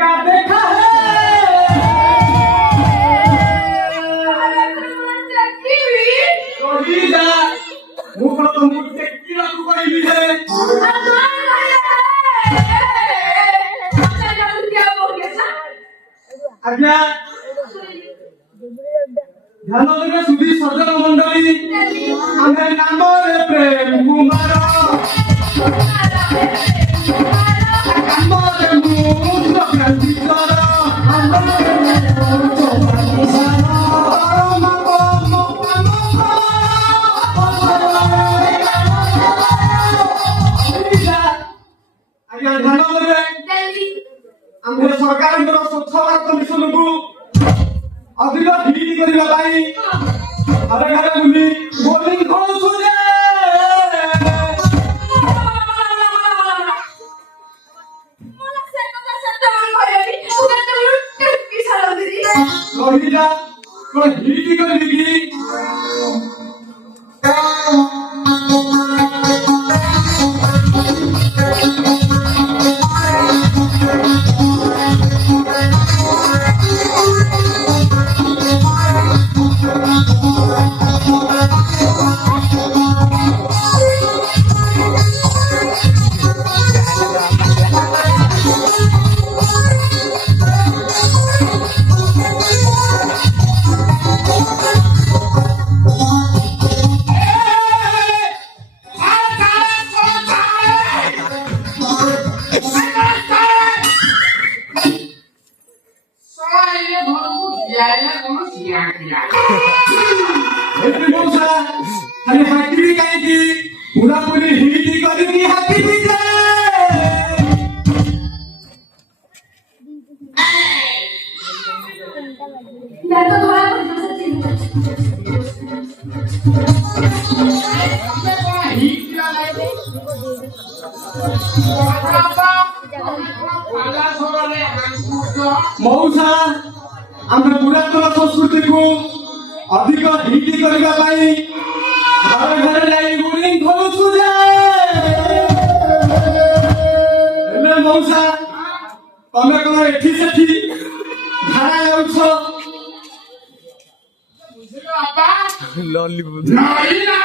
देखा है आज्ञा ध्यान देवे सुधी सज्जन मंडली आमे नाम रे प्रेम कुमार नाम रे मुंड क्रांतिकर आज्ञा ध्यान देवे आमे सरकार स्वच्छ भारत मिशन को अधिक हिट करबा पाई घरे घरे बुली बोलिंग करू रे मला से कथा सत्तावन करली उगा तो की सालो दीदी कहिला तो हिट करबी अरे हाथी भी कहेगी पूरा पूरी हिट करेगी हाथी भी मैं तो थोड़ा मौसा आमे पुरातन संस्कृति को अधिक हिट करबा पाई घरे घरे जाई बोलिंग खोलु रे एमे मौसा तमे कोन एठी सेठी धारा जाउछ लॉलीपॉप नहीं ना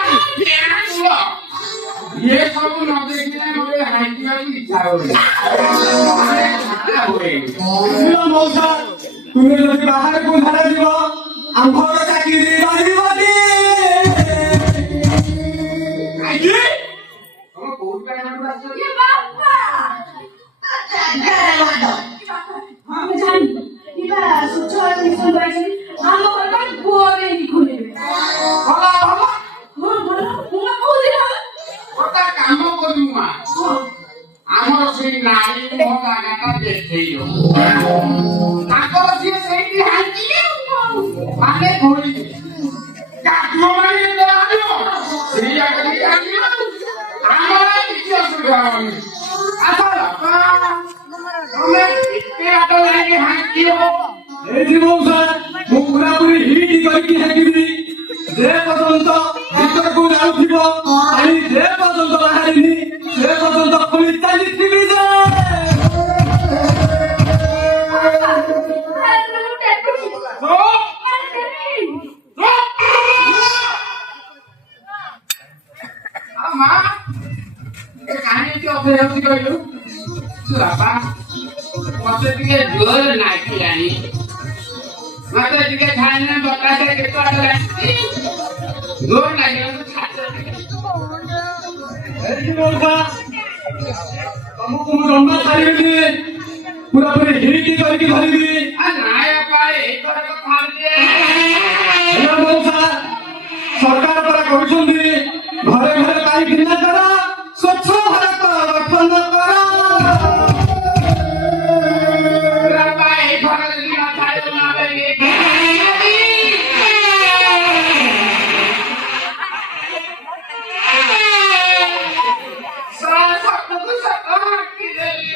ये सब न देखने मुझे हाइटिया की इच्छा हो रही सुनो मौसा तुम्हें जदि बाहर को धारा दिबो आंभर चाकरी करबो दी आइए हम कोई का नाम रख ये बापा हम जानी इला सुचो मिशन बाइसी हम बरबाद बोरे ही खोले भला भला हां बोलो मुआ कोदी हम ओटा काम करूमा ଆମର ସେଇ ନାରୀ ମୋ ଗାଁଟା ଦେଖେଇଲ ତାଙ୍କର ସିଏ ସେଇଠି ହାଙ୍କିଲେ ମାନେ ଧୋଇ କାଠ ମାରି ଦେଲାଣିବ ସେଇ ଆଗରେ ହାଙ୍କିବ ଆମର କିଛି ଅସୁବିଧା ହବନି ଆସ ବାପା ତମେ ଏତେ ଆଟ ଲାଗି ହାଙ୍କିବ एठी मौसा मु पूरा पूरी हिट करके हाकिबी जे पର୍ଯ୍यंत भीतर को जाउथिबो आणि जे पର୍ଯ୍यंत बाहरिनी जे पର୍ଯ୍यंत खोली चालिथिबी जे ମା ଏ କାହିଁ ଏଠି ଅପେକ୍ଷା ହେଉଛି କହିଲୁ ବାପା ମତେ ଟିକେ ଜୋର ନାଚିଲାଣି ମତେ ଟିକେ ଖାଇନା ବତାସେ କେତେ ଆଡେ ଲାଗିଛି ଜୋର ଲାଗିଲା एठी मौसा तुमको मु जन्म छाड़िबी पूरा पूरी हिट करके धरिबी ନାଇଁ ବାପା ଏଇଥର କଥା हे मौसा सरकार पर कहउछन्ती घरे घरे पानी किन्ना कर स्वच्छ भारत गठन कर ବାପା ଏଇଥର ଯଦି ନ ଛାଡ଼ିବ ନହେଲେ ସତ ସତ ହାକି ଦେଲି